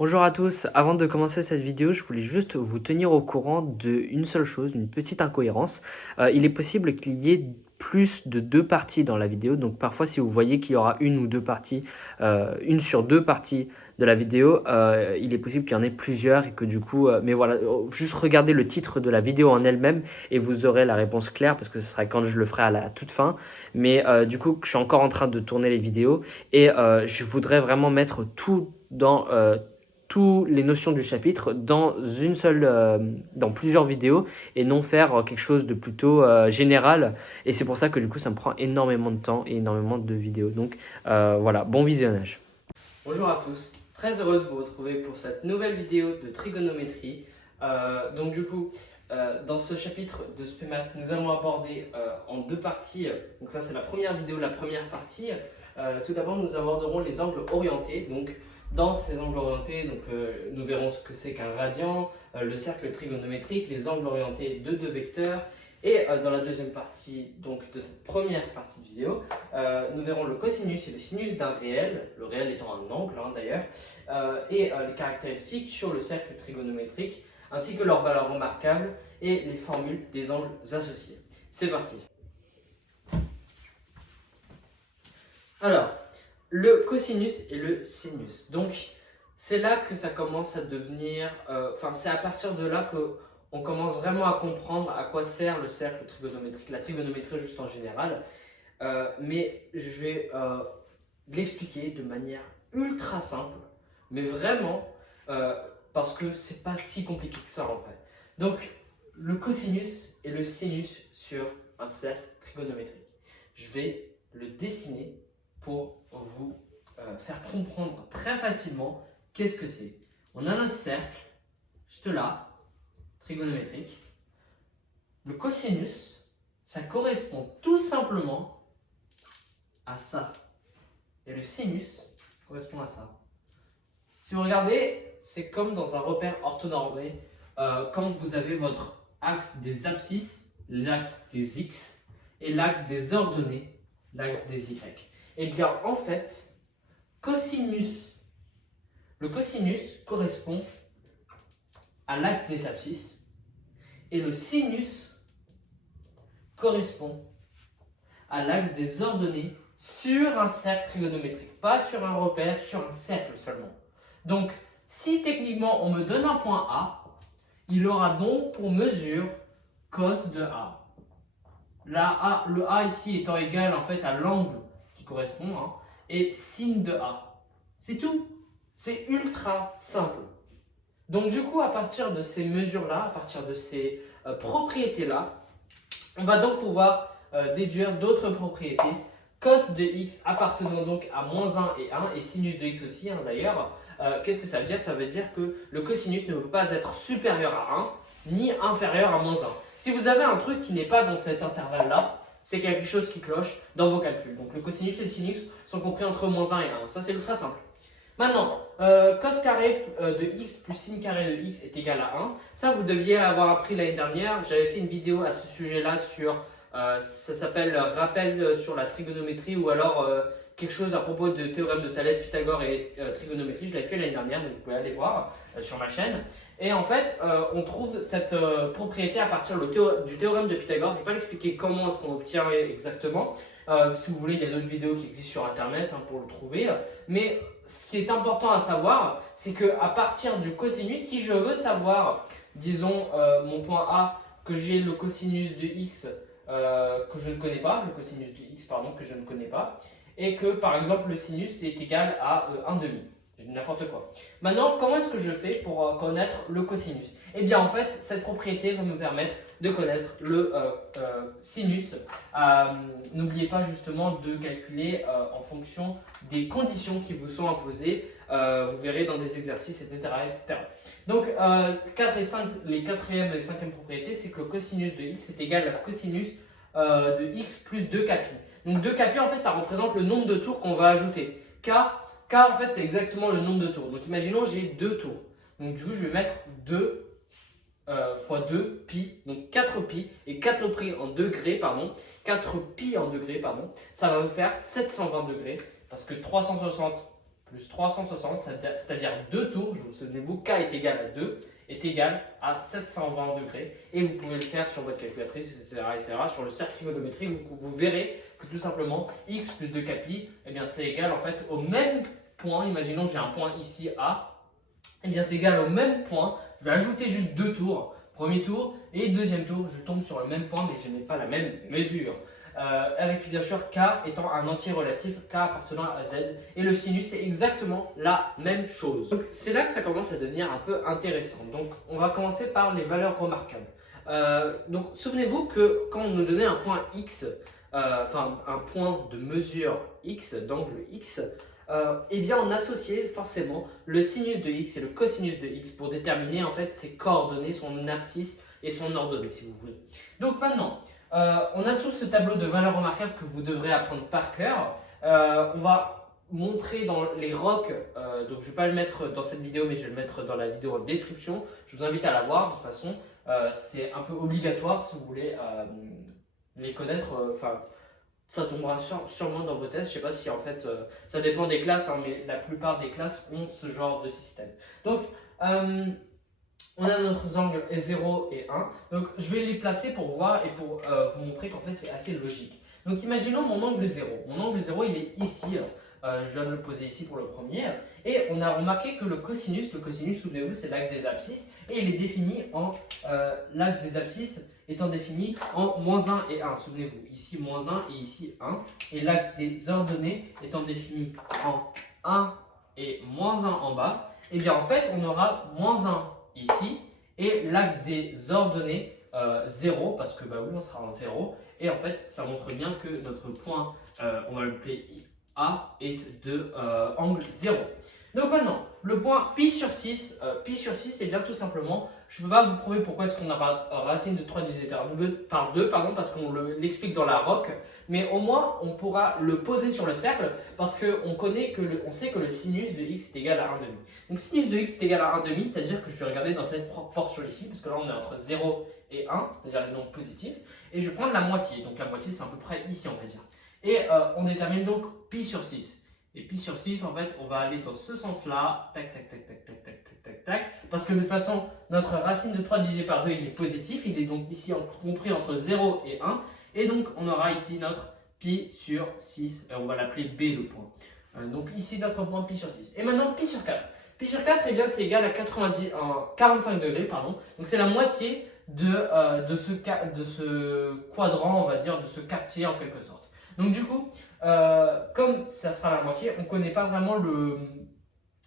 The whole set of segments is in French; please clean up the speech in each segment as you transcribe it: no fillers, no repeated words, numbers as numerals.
Bonjour à tous, avant de commencer cette vidéo, je voulais juste vous tenir au courant d'une seule chose, d'une petite incohérence. Il est possible qu'il y ait plus de deux parties dans la vidéo, donc parfois si vous voyez qu'il y aura une ou deux parties, une sur deux parties de la vidéo, il est possible qu'il y en ait plusieurs et que du coup, mais voilà, juste regardez le titre de la vidéo en elle-même et vous aurez la réponse claire parce que ce sera quand je le ferai à la toute fin. Mais du coup, je suis encore en train de tourner les vidéos et je voudrais vraiment mettre tout dans toutes les notions du chapitre dans une seule, dans plusieurs vidéos et non faire quelque chose de plutôt général. Et c'est pour ça que du coup, ça me prend énormément de temps et énormément de vidéos. Donc voilà, bon visionnage. Bonjour à tous, très heureux de vous retrouver pour cette nouvelle vidéo de trigonométrie. Donc du coup, dans ce chapitre de SPMAT, nous allons aborder en deux parties. Donc ça, c'est la première vidéo, la première partie. Tout d'abord, nous aborderons les angles orientés. Donc dans ces angles orientés, nous verrons ce que c'est qu'un radian, le cercle trigonométrique, les angles orientés de deux vecteurs. Et dans la deuxième partie donc, de cette première partie de vidéo, nous verrons le cosinus et le sinus d'un réel, le réel étant un angle d'ailleurs, et les caractéristiques sur le cercle trigonométrique, ainsi que leurs valeurs remarquables et les formules des angles associés. C'est parti. Alors, le cosinus et le sinus. Donc, c'est là que ça commence à devenir... c'est à partir de là qu'on commence vraiment à comprendre à quoi sert le cercle trigonométrique, la trigonométrie juste en général. Mais je vais l'expliquer de manière ultra simple, mais vraiment, parce que c'est pas si compliqué que ça en vrai. Donc, le cosinus et le sinus sur un cercle trigonométrique. Je vais le dessiner pour vous faire comprendre très facilement qu'est-ce que c'est. On a notre cercle, juste là, trigonométrique. Le cosinus, ça correspond tout simplement à ça. Et le sinus correspond à ça. Si vous regardez, c'est comme dans un repère orthonormé, quand vous avez votre axe des abscisses, l'axe des x, et l'axe des ordonnées, l'axe des y. Eh bien, en fait, le cosinus correspond à l'axe des abscisses et le sinus correspond à l'axe des ordonnées sur un cercle trigonométrique, pas sur un repère, sur un cercle seulement. Donc, si techniquement on me donne un point A, il aura donc pour mesure cos de A. Le A ici étant égal en fait à l'angle qui correspond, et sin de A. C'est tout. C'est ultra simple. Donc du coup, à partir de ces mesures-là, à partir de ces propriétés-là, on va donc pouvoir déduire d'autres propriétés. Cos de x appartenant donc à moins 1 et 1, et sinus de x aussi d'ailleurs. Qu'est-ce que ça veut dire? Ça veut dire que le cosinus ne peut pas être supérieur à 1, ni inférieur à moins 1. Si vous avez un truc qui n'est pas dans cet intervalle-là, c'est quelque chose qui cloche dans vos calculs. Donc le cosinus et le sinus sont compris entre moins 1 et 1. Ça, c'est ultra simple. Maintenant, cos carré de x plus sin carré de x est égal à 1. Ça, vous deviez avoir appris l'année dernière. J'avais fait une vidéo à ce sujet-là sur, ça s'appelle rappel sur la trigonométrie ou alors quelque chose à propos de théorème de Thalès, Pythagore et trigonométrie. Je l'avais fait l'année dernière, donc vous pouvez aller voir sur ma chaîne. Et en fait, on trouve cette propriété à partir du théorème de Pythagore. Je ne vais pas l'expliquer comment est-ce qu'on obtient exactement. Si vous voulez, il y a d'autres vidéos qui existent sur internet pour le trouver. Mais ce qui est important à savoir, c'est qu'à partir du cosinus, si je veux savoir, disons, mon point A, que j'ai le cosinus de x que je ne connais pas, le cosinus de x, pardon, que je ne connais pas, et que par exemple le sinus est égal à 1,5. N'importe quoi. Maintenant, comment est-ce que je fais pour connaître le cosinus? Eh bien, en fait, cette propriété va me permettre de connaître le sinus. N'oubliez pas justement de calculer en fonction des conditions qui vous sont imposées. Vous verrez dans des exercices, etc. etc. Donc, 4 et 5, les quatrième et cinquième propriétés, c'est que le cosinus de x est égal à cosinus de x plus 2kπ. Donc 2kπ, en fait, ça représente le nombre de tours qu'on va ajouter. K, en fait, c'est exactement le nombre de tours. Donc, imaginons, j'ai 2 tours. Donc, du coup, je vais mettre 2 fois 2 pi, donc 4 pi, et 4 pi en degrés, pardon, 4 pi en degrés, pardon, ça va me faire 720 degrés, parce que 360 plus 360, c'est-à-dire 2 tours, je vous souvenez-vous, k est égal à 2, est égal à 720 degrés. Et vous pouvez le faire sur votre calculatrice, etc. Sur le cercle trigonométrique, vous verrez que tout simplement, x plus 2kπ, eh bien, c'est égal en fait au même point. Imaginons que j'ai un point ici A, eh bien, c'est égal au même point. Je vais ajouter juste 2 tours. Premier tour et deuxième tour, je tombe sur le même point, mais je n'ai pas la même mesure. Avec bien sûr k étant un entier relatif, k appartenant à z, et le sinus c'est exactement la même chose. Donc c'est là que ça commence à devenir un peu intéressant. Donc on va commencer par les valeurs remarquables. Donc souvenez-vous que quand on nous donnait un point x, enfin un point de mesure x, d'angle x, eh bien on associait forcément le sinus de x et le cosinus de x pour déterminer en fait ses coordonnées, son abscisse et son ordonnée si vous voulez. Donc maintenant, on a tous ce tableau de valeurs remarquables que vous devrez apprendre par cœur. On va montrer dans les rocs, donc je ne vais pas le mettre dans cette vidéo mais je vais le mettre dans la vidéo en description. Je vous invite à la voir de toute façon, c'est un peu obligatoire si vous voulez les connaître, ça tombera sûrement dans vos tests. Je ne sais pas si en fait, ça dépend des classes, hein, mais la plupart des classes ont ce genre de système. Donc, on a notre angles 0 et 1. Donc, je vais les placer pour voir et pour vous montrer qu'en fait, c'est assez logique. Donc, imaginons mon angle 0. Mon angle 0, il est ici. Je viens de le poser ici pour le premier. Et on a remarqué que le cosinus, souvenez-vous, c'est l'axe des abscisses. Et il est défini en l'axe des abscisses étant défini en moins 1 et 1. Souvenez-vous, ici moins 1 et ici 1. Et l'axe des ordonnées étant défini en 1 et moins 1 en bas. Et bien en fait, on aura moins 1 ici et l'axe des ordonnées 0 parce que bah oui, on sera en 0. Et en fait, ça montre bien que notre point, on va l'appeler A, est de angle 0. Donc maintenant, le point pi sur 6, c'est bien tout simplement, je ne peux pas vous prouver pourquoi est-ce qu'on a racine de 3 divisé par 2, parce qu'on l'explique dans la roc, mais au moins on pourra le poser sur le cercle parce qu'on sait que le sinus de x est égal à 1,5. Donc sinus de x est égal à 1,5, c'est-à-dire que je vais regarder dans cette portion ici, parce que là on est entre 0 et 1, c'est-à-dire les nombres positifs, et je vais prendre la moitié, donc la moitié c'est à peu près ici on va dire. Et on détermine donc pi sur 6. Et pi sur 6, en fait, on va aller dans ce sens-là, tac, tac, tac, tac, tac, tac, tac, tac, tac, parce que de toute façon, notre racine de 3 divisé par 2, il est positif, il est donc ici compris entre 0 et 1, et donc on aura ici notre pi sur 6, et on va l'appeler B le point. Donc ici notre point pi sur 6. Et maintenant pi sur 4. Pi sur 4, eh bien, c'est égal à 45 degrés, pardon, donc c'est la moitié de ce quadrant, on va dire, de ce quartier en quelque sorte. Donc du coup, comme ça sera la moitié, on connaît pas vraiment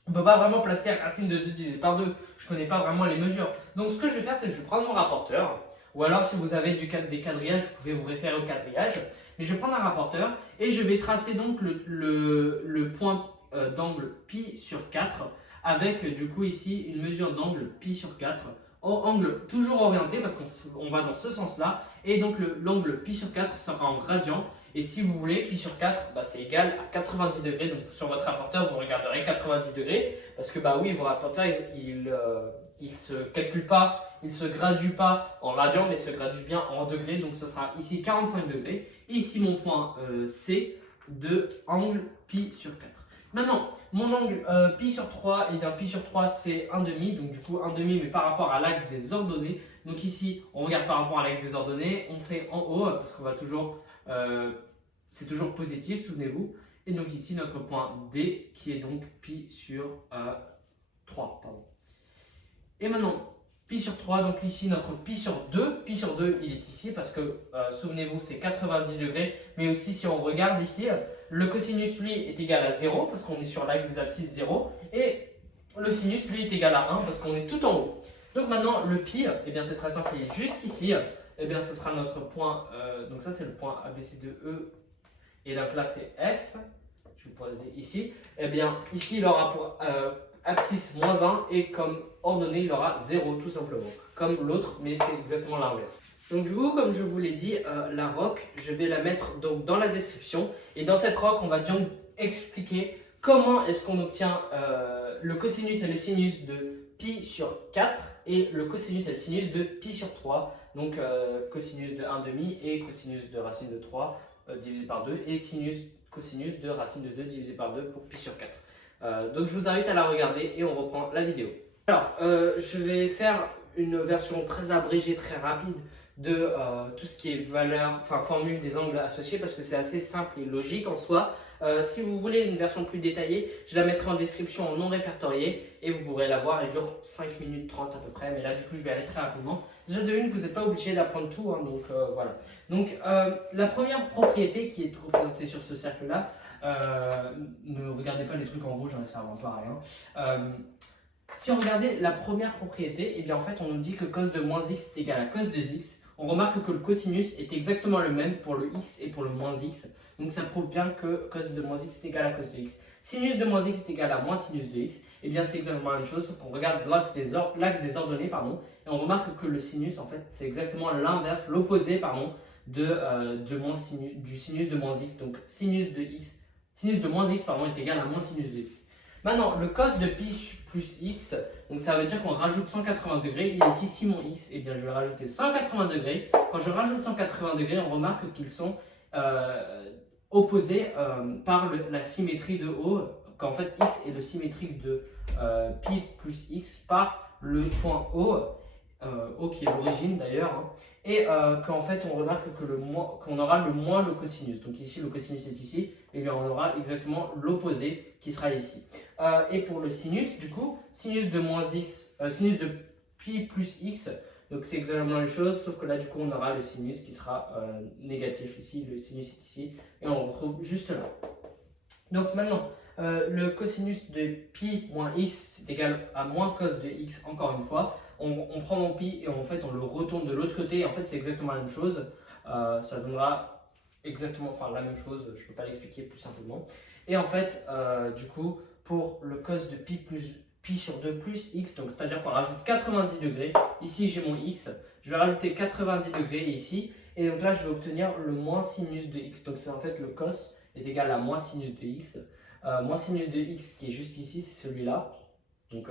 on peut pas vraiment placer racine de 2 divisé par 2. Je connais pas vraiment les mesures. Donc ce que je vais faire, c'est que je vais prendre mon rapporteur. Ou alors si vous avez des quadrillages, vous pouvez vous référer au quadrillage. Mais je vais prendre un rapporteur et je vais tracer donc le point d'angle pi sur 4 avec du coup ici une mesure d'angle pi sur 4 angle toujours orienté parce qu'on va dans ce sens-là. Et donc l'angle pi sur 4 sera en radian. Et si vous voulez, pi sur 4, bah, c'est égal à 90 degrés. Donc sur votre rapporteur, vous regarderez 90 degrés. Parce que bah oui, vos rapporteurs, il se calcule pas, il se gradue pas en radian, mais se gradue bien en degrés. Donc ce sera ici 45 degrés. Et ici mon point C de angle pi sur 4. Maintenant, mon angle pi sur 3, et bien pi sur 3 c'est 1,5, donc du coup 1,5 mais par rapport à l'axe des ordonnées. Donc ici, on regarde par rapport à l'axe des ordonnées, on fait en haut parce qu'on va toujours, c'est toujours positif, souvenez-vous. Et donc ici notre point D qui est donc pi sur 3. Pardon. Et maintenant, pi sur 3, donc ici notre pi sur 2. Pi sur 2, il est ici parce que, souvenez-vous, c'est 90 degrés. Mais aussi, si on regarde ici, le cosinus, lui, est égal à 0 parce qu'on est sur l'axe des abscisses 0. Et le sinus, lui, est égal à 1 parce qu'on est tout en haut. Donc maintenant, le pi, eh bien, c'est très simple, il est juste ici. Eh bien, ce sera notre point, donc ça, c'est le point ABCDE. Et donc là, c'est F. Je vais poser ici. Eh bien, ici, il aura pour abscisse moins 1 et comme ordonnée, il aura 0 tout simplement. Comme l'autre, mais c'est exactement l'inverse. Donc du coup, comme je vous l'ai dit, la roc, je vais la mettre donc dans la description. Et dans cette roc, on va donc expliquer comment est-ce qu'on obtient le cosinus et le sinus de pi sur 4 et le cosinus et le sinus de pi sur 3. Donc cosinus de 1,5 et cosinus de racine de 3 divisé par 2 et cosinus de racine de 2 divisé par 2 pour pi sur 4. Donc je vous invite à la regarder et on reprend la vidéo. Alors, je vais faire une version très abrégée, très rapide de tout ce qui est formule des angles associés parce que c'est assez simple et logique en soi. Si vous voulez une version plus détaillée, je la mettrai en description en non répertorié et vous pourrez la voir. Elle dure 5 minutes 30 à peu près, mais là du coup je vais aller très rapidement. Déjà de une, vous n'êtes pas obligé d'apprendre tout, hein, donc voilà. Donc la première propriété qui est représentée sur ce cercle-là, ne regardez pas les trucs en rouge, hein, ça ne servent pas à rien. Si on regardait la première propriété, eh bien en fait on nous dit que cos de moins x est égal à cos de x. On remarque que le cosinus est exactement le même pour le x et pour le moins x. Donc ça prouve bien que cos de moins x est égal à cos de x. Sinus de moins x est égal à moins sinus de x. Eh bien c'est exactement la même chose, sauf qu'on regarde l'axe des ordonnées, et on remarque que le sinus, en fait, c'est exactement l'inverse, l'opposé, du sinus de moins x. Donc sinus de moins x, est égal à moins sinus de x. Maintenant, le cos de pi plus x, donc ça veut dire qu'on rajoute 180 degrés. Il est ici mon x, et bien je vais rajouter 180 degrés. Quand je rajoute 180 degrés, on remarque qu'ils sont opposés par la symétrie de O, qu'en fait x est le symétrique de pi plus x par le point O, O qui est l'origine d'ailleurs, hein, et qu'en fait on remarque que qu'on aura le moins le cosinus. Donc ici le cosinus est ici, et bien on aura exactement l'opposé qui sera ici. Et pour le sinus, du coup, sinus de moins x, sinus de pi plus x, donc c'est exactement la même chose, sauf que là du coup on aura le sinus qui sera négatif ici, le sinus est ici, et on le retrouve juste là. Donc maintenant, le cosinus de pi moins x c'est égal à moins cos de x, encore une fois. On prend mon pi et en fait on le retourne de l'autre côté, et en fait c'est exactement la même chose. Ça donnera exactement la même chose, je ne peux pas l'expliquer plus simplement. Et en fait, du coup, pour le cos de pi sur 2 plus x, donc c'est-à-dire qu'on rajoute 90 degrés, ici j'ai mon x, je vais rajouter 90 degrés ici, et donc là je vais obtenir le moins sinus de x, donc c'est en fait le cos est égal à moins sinus de x. Moins sinus de x qui est juste ici, c'est celui-là. Donc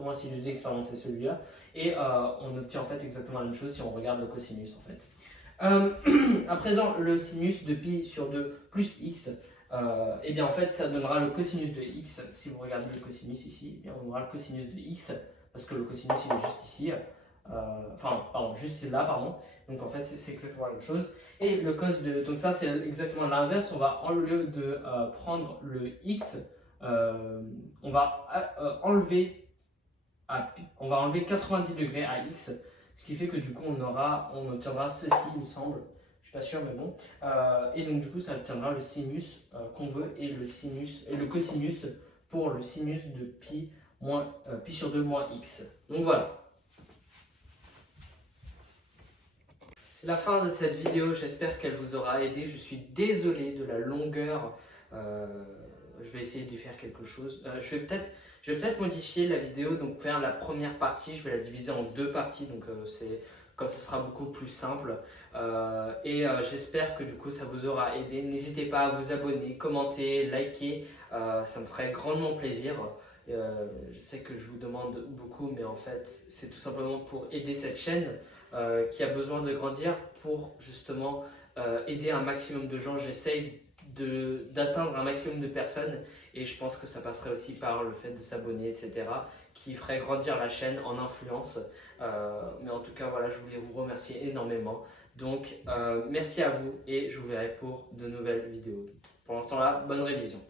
moins sinus de x, pardon, c'est celui-là. Et on obtient en fait exactement la même chose si on regarde le cosinus en fait. À présent, le sinus de pi sur 2 plus x, et bien en fait ça donnera le cosinus de x. Si vous regardez le cosinus ici, eh bien on aura le cosinus de x, parce que le cosinus il est juste ici. Juste là, pardon. Donc en fait, c'est exactement la même chose. Et le cos de. Donc ça, c'est exactement l'inverse. On va, au lieu de prendre le x, on va enlever 90 degrés à x. Ce qui fait que du coup, on obtiendra ceci, il me semble. Je suis pas sûr, mais bon. Et donc du coup, ça obtiendra le sinus qu'on veut et le cosinus pour le sinus de pi sur 2 moins x. Donc voilà. C'est la fin de cette vidéo, j'espère qu'elle vous aura aidé. Je suis désolé de la longueur. Je vais essayer de faire quelque chose. Je vais peut-être modifier la vidéo, donc faire la première partie, je vais la diviser en 2 parties, donc comme ça sera beaucoup plus simple. J'espère que du coup ça vous aura aidé. N'hésitez pas à vous abonner, commenter, liker, ça me ferait grandement plaisir. Je sais que je vous demande beaucoup, mais en fait c'est tout simplement pour aider cette chaîne qui a besoin de grandir, pour justement aider un maximum de gens. J'essaye d'atteindre un maximum de personnes, et je pense que ça passerait aussi par le fait de s'abonner, etc., qui ferait grandir la chaîne en influence. Mais en tout cas, voilà, je voulais vous remercier énormément. Donc merci à vous, et je vous verrai pour de nouvelles vidéos. Pour l'instant là, bonne révision.